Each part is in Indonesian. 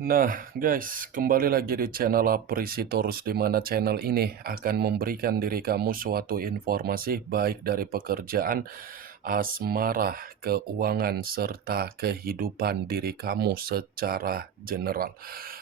Nah, guys, kembali lagi di channel Aprisitorus, di mana channel ini akan memberikan diri kamu suatu informasi baik dari pekerjaan, asmara, keuangan, serta kehidupan diri kamu secara general.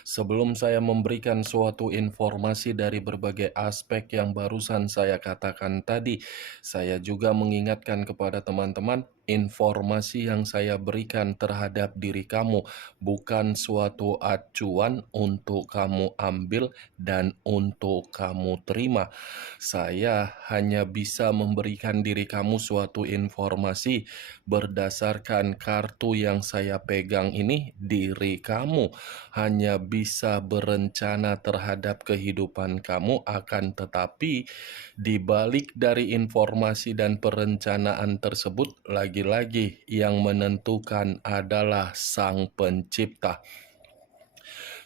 Sebelum saya memberikan suatu informasi dari berbagai aspek yang barusan saya katakan tadi, saya juga mengingatkan kepada teman-teman, informasi yang saya berikan terhadap diri kamu bukan suatu acuan untuk kamu ambil dan untuk kamu terima. Saya hanya bisa memberikan diri kamu suatu informasi berdasarkan kartu yang saya pegang ini. Diri kamu hanya bisa berencana terhadap kehidupan kamu, akan tetapi di balik dari informasi dan perencanaan tersebut, lagi-lagi yang menentukan adalah Sang Pencipta.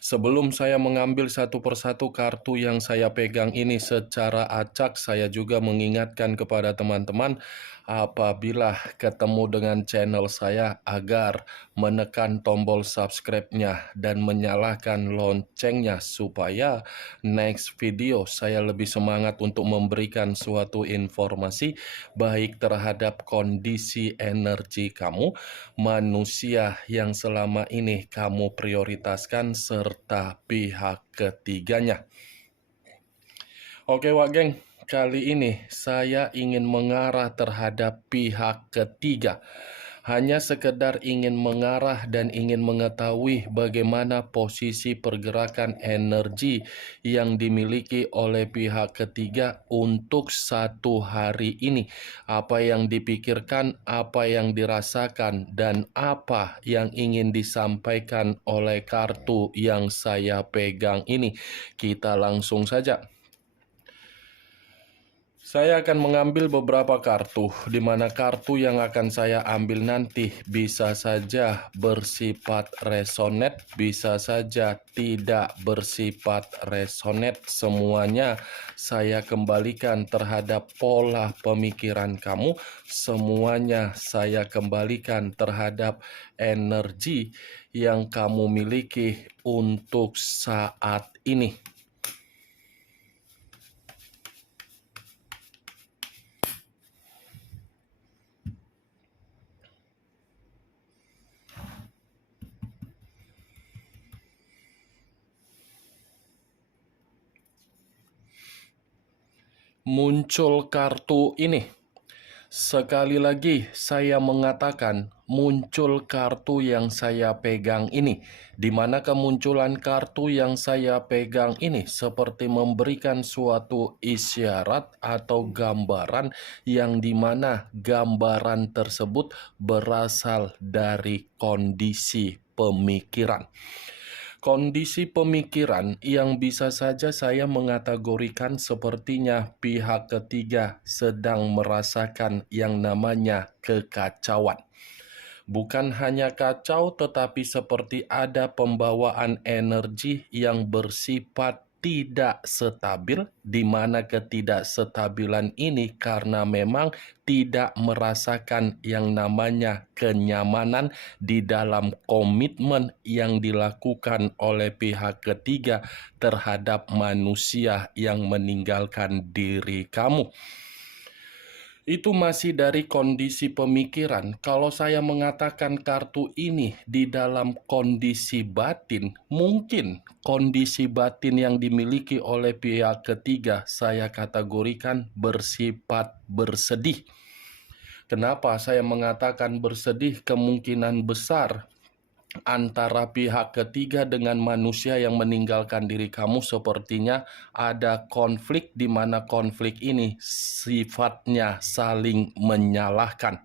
Sebelum saya mengambil satu persatu kartu yang saya pegang ini secara acak, saya juga mengingatkan kepada teman-teman apabila ketemu dengan channel saya agar menekan tombol subscribe-nya dan menyalakan loncengnya supaya next video saya lebih semangat untuk memberikan suatu informasi baik terhadap kondisi energi kamu, manusia yang selama ini kamu prioritaskan, serta pihak ketiganya. Oke Wak Geng, kali ini saya ingin mengarah terhadap pihak ketiga. Hanya sekedar ingin mengarah dan ingin mengetahui bagaimana posisi pergerakan energi yang dimiliki oleh pihak ketiga untuk satu hari ini. Apa yang dipikirkan, apa yang dirasakan, dan apa yang ingin disampaikan oleh kartu yang saya pegang ini. Kita langsung saja. Saya akan mengambil beberapa kartu, di mana kartu yang akan saya ambil nanti bisa saja bersifat resonate, bisa saja tidak bersifat resonate. Semuanya saya kembalikan terhadap pola pemikiran kamu, semuanya saya kembalikan terhadap energi yang kamu miliki untuk saat ini. Muncul kartu ini. Sekali lagi saya mengatakan muncul kartu yang saya pegang ini. Di mana kemunculan kartu yang saya pegang ini seperti memberikan suatu isyarat atau gambaran yang dimana gambaran tersebut berasal dari kondisi pemikiran. Kondisi pemikiran yang bisa saja saya mengategorikan sepertinya pihak ketiga sedang merasakan yang namanya kekacauan. Bukan hanya kacau, tetapi seperti ada pembawaan energi yang bersifat tidak stabil, di mana ketidakstabilan ini karena memang tidak merasakan yang namanya kenyamanan di dalam komitmen yang dilakukan oleh pihak ketiga terhadap manusia yang meninggalkan diri kamu. Itu masih dari kondisi pemikiran. Kalau saya mengatakan kartu ini di dalam kondisi batin, mungkin kondisi batin yang dimiliki oleh pihak ketiga saya kategorikan bersifat bersedih. Kenapa saya mengatakan bersedih? Kemungkinan besar antara pihak ketiga dengan manusia yang meninggalkan diri kamu sepertinya ada konflik, di mana konflik ini sifatnya saling menyalahkan.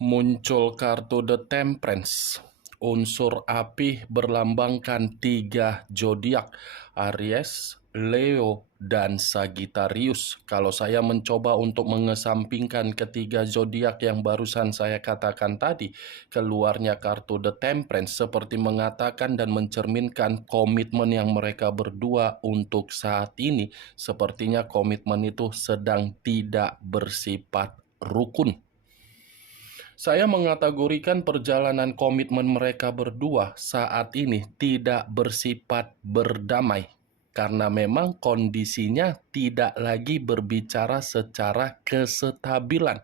Muncul kartu The Temperance. Unsur api berlambangkan 3 zodiak, Aries, Leo, dan Sagittarius. Kalau saya mencoba untuk mengesampingkan ketiga zodiak yang barusan saya katakan tadi, keluarnya kartu The Temperance seperti mengatakan dan mencerminkan komitmen yang mereka berdua untuk saat ini. Sepertinya komitmen itu sedang tidak bersifat rukun. Saya mengategorikan perjalanan komitmen mereka berdua saat ini tidak bersifat berdamai, karena memang kondisinya tidak lagi berbicara secara kestabilan.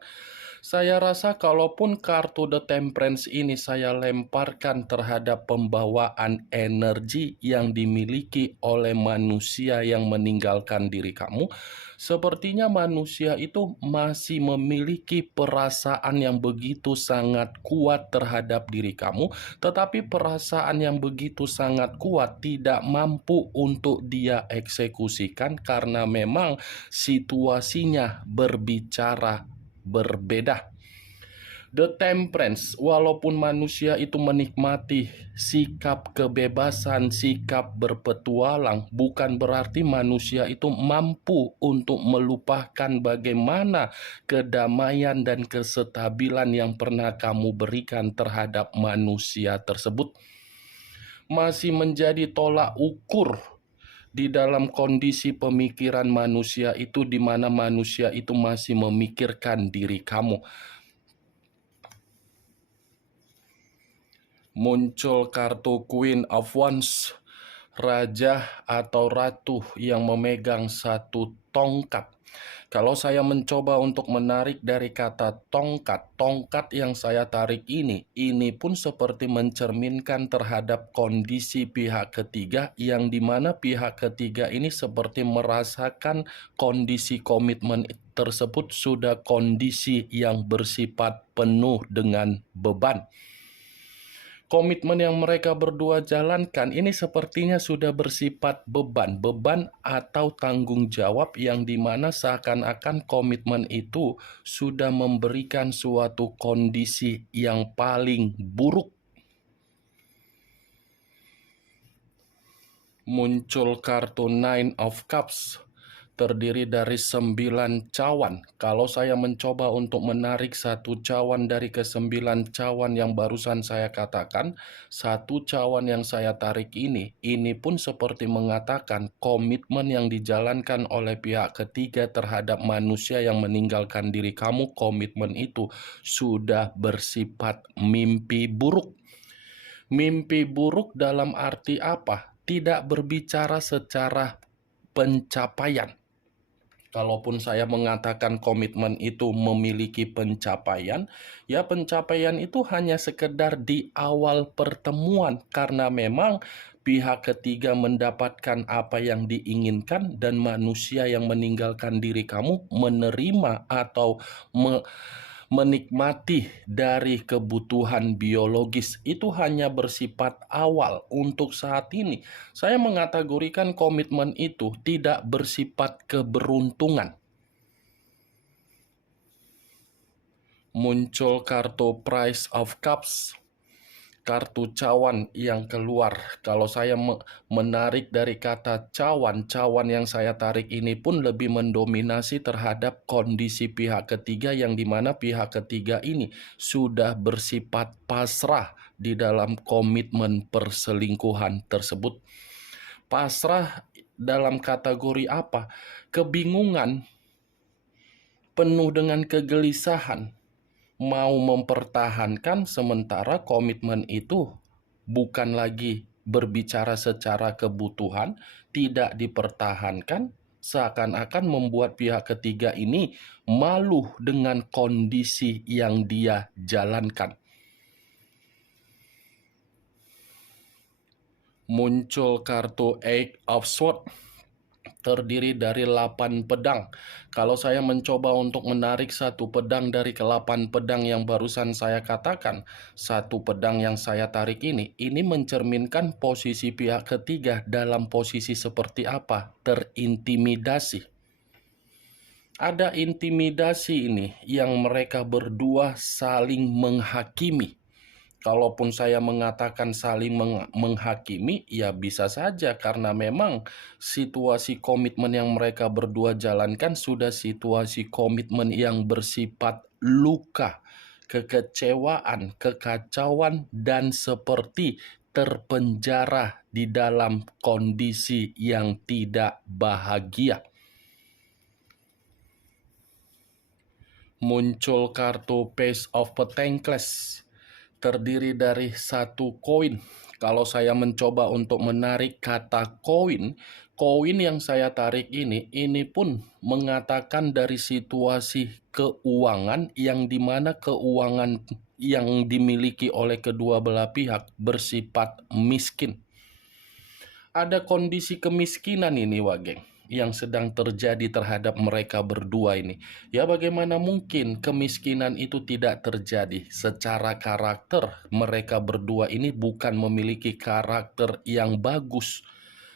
Saya rasa kalaupun kartu The Temperance ini saya lemparkan terhadap pembawaan energi yang dimiliki oleh manusia yang meninggalkan diri kamu, sepertinya manusia itu masih memiliki perasaan yang begitu sangat kuat terhadap diri kamu, tetapi perasaan yang begitu sangat kuat tidak mampu untuk dia eksekusikan karena memang situasinya berbicara berbeda. The Temperance, walaupun manusia itu menikmati sikap kebebasan, sikap berpetualang, bukan berarti manusia itu mampu untuk melupakan bagaimana kedamaian dan kestabilan yang pernah kamu berikan terhadap manusia tersebut. Masih menjadi tolak ukur di dalam kondisi pemikiran manusia itu, di mana manusia itu masih memikirkan diri kamu. Muncul kartu Queen of Wands, raja atau ratu yang memegang satu tongkat. Kalau saya mencoba untuk menarik dari kata tongkat, tongkat yang saya tarik ini pun seperti mencerminkan terhadap kondisi pihak ketiga, yang dimana pihak ketiga ini seperti merasakan kondisi komitmen tersebut sudah kondisi yang bersifat penuh dengan beban. Komitmen yang mereka berdua jalankan ini sepertinya sudah bersifat beban atau tanggung jawab, yang dimana seakan-akan komitmen itu sudah memberikan suatu kondisi yang paling buruk. Muncul kartu Nine of Cups, terdiri dari 9 cawan. Kalau saya mencoba untuk menarik satu cawan dari ke-9 cawan yang barusan saya katakan, satu cawan yang saya tarik ini pun seperti mengatakan komitmen yang dijalankan oleh pihak ketiga terhadap manusia yang meninggalkan diri kamu, komitmen itu sudah bersifat mimpi buruk. Mimpi buruk dalam arti apa? Tidak berbicara secara pencapaian. Kalaupun saya mengatakan komitmen itu memiliki pencapaian, ya pencapaian itu hanya sekedar di awal pertemuan, karena memang pihak ketiga mendapatkan apa yang diinginkan dan manusia yang meninggalkan diri kamu menerima atau menikmati dari kebutuhan biologis. Itu hanya bersifat awal. Untuk saat ini, saya mengategorikan komitmen itu tidak bersifat keberuntungan. Muncul kartu Price of Cups, kartu cawan yang keluar. Kalau saya menarik dari kata cawan, cawan yang saya tarik ini pun lebih mendominasi terhadap kondisi pihak ketiga, yang dimana pihak ketiga ini sudah bersifat pasrah di dalam komitmen perselingkuhan tersebut. Pasrah dalam kategori apa? Kebingungan, penuh dengan kegelisahan, mau mempertahankan sementara komitmen itu bukan lagi berbicara secara kebutuhan, tidak dipertahankan, seakan-akan membuat pihak ketiga ini malu dengan kondisi yang dia jalankan. Muncul kartu Eight of Swords, terdiri dari 8 pedang. Kalau saya mencoba untuk menarik satu pedang dari ke-8 pedang yang barusan saya katakan, satu pedang yang saya tarik ini mencerminkan posisi pihak ketiga dalam posisi seperti apa? Terintimidasi. Ada intimidasi ini yang mereka berdua saling menghakimi. Kalaupun saya mengatakan saling menghakimi, ya bisa saja karena memang situasi komitmen yang mereka berdua jalankan sudah situasi komitmen yang bersifat luka, kekecewaan, kekacauan, dan seperti terpenjara di dalam kondisi yang tidak bahagia. Muncul kartu Page of Pentacles, terdiri dari satu koin. Kalau saya mencoba untuk menarik kata koin, koin yang saya tarik ini pun mengatakan dari situasi keuangan yang dimana keuangan yang dimiliki oleh kedua belah pihak bersifat miskin. Ada kondisi kemiskinan ini, Wageng, yang sedang terjadi terhadap mereka berdua ini. Ya, bagaimana mungkin kemiskinan itu tidak terjadi? Secara karakter, mereka berdua ini bukan memiliki karakter yang bagus.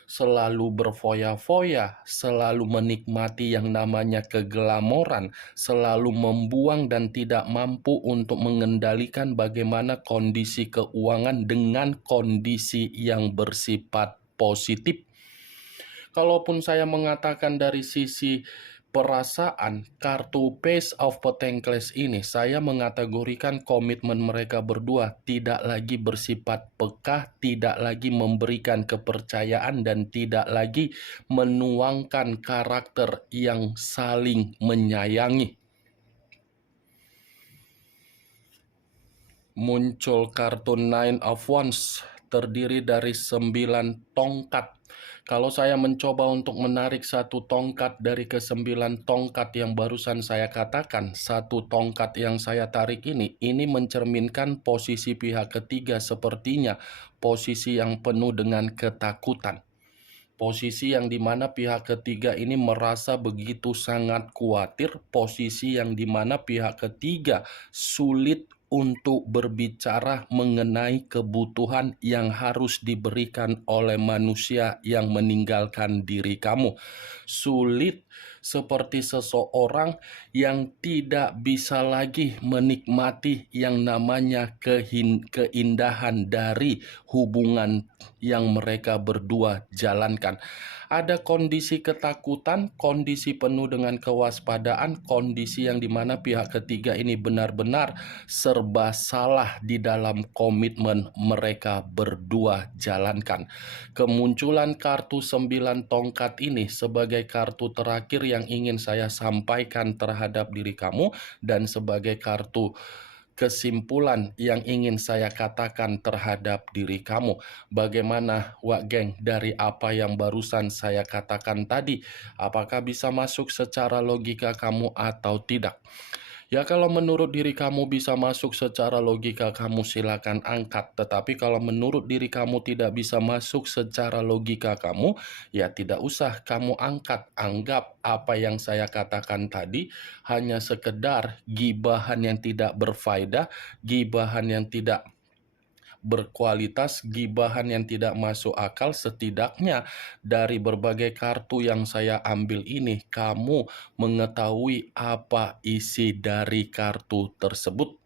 Selalu berfoya-foya, selalu menikmati yang namanya keglamoran, selalu membuang dan tidak mampu untuk mengendalikan bagaimana kondisi keuangan dengan kondisi yang bersifat positif. Kalaupun saya mengatakan dari sisi perasaan, kartu Page of Pentacles ini saya mengategorikan komitmen mereka berdua tidak lagi bersifat peka, tidak lagi memberikan kepercayaan, dan tidak lagi menuangkan karakter yang saling menyayangi. Muncul kartu Nine of Wands, terdiri dari 9 tongkat. Kalau saya mencoba untuk menarik satu tongkat dari ke-9 tongkat yang barusan saya katakan, satu tongkat yang saya tarik ini mencerminkan posisi pihak ketiga sepertinya posisi yang penuh dengan ketakutan. Posisi yang dimana pihak ketiga ini merasa begitu sangat khawatir, posisi yang dimana pihak ketiga sulit untuk berbicara mengenai kebutuhan yang harus diberikan oleh manusia yang meninggalkan diri kamu. Sulit seperti seseorang yang tidak bisa lagi menikmati yang namanya keindahan dari hubungan yang mereka berdua jalankan. Ada kondisi ketakutan, kondisi penuh dengan kewaspadaan, kondisi yang dimana pihak ketiga ini benar-benar serba salah di dalam komitmen mereka berdua jalankan. Kemunculan kartu 9 tongkat ini sebagai kartu terakhir yang ingin saya sampaikan terhadap diri kamu, dan sebagai kartu kesimpulan yang ingin saya katakan terhadap diri kamu. Bagaimana, Wak Geng, dari apa yang barusan saya katakan tadi? Apakah bisa masuk secara logika kamu atau tidak? Ya, kalau menurut diri kamu bisa masuk secara logika, kamu silakan angkat. Tetapi kalau menurut diri kamu tidak bisa masuk secara logika kamu, ya tidak usah kamu angkat. Anggap apa yang saya katakan tadi hanya sekedar gibahan yang tidak berfaedah, gibahan yang tidak berkualitas, gibahan yang tidak masuk akal. Setidaknya dari berbagai kartu yang saya ambil ini, kamu mengetahui apa isi dari kartu tersebut.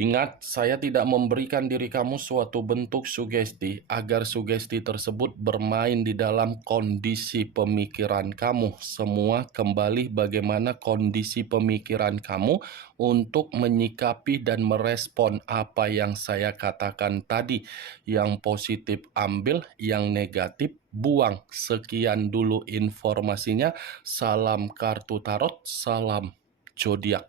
Ingat, saya tidak memberikan diri kamu suatu bentuk sugesti agar sugesti tersebut bermain di dalam kondisi pemikiran kamu. Semua kembali bagaimana kondisi pemikiran kamu untuk menyikapi dan merespon apa yang saya katakan tadi. Yang positif ambil, yang negatif buang. Sekian dulu informasinya. Salam kartu tarot, salam zodiak.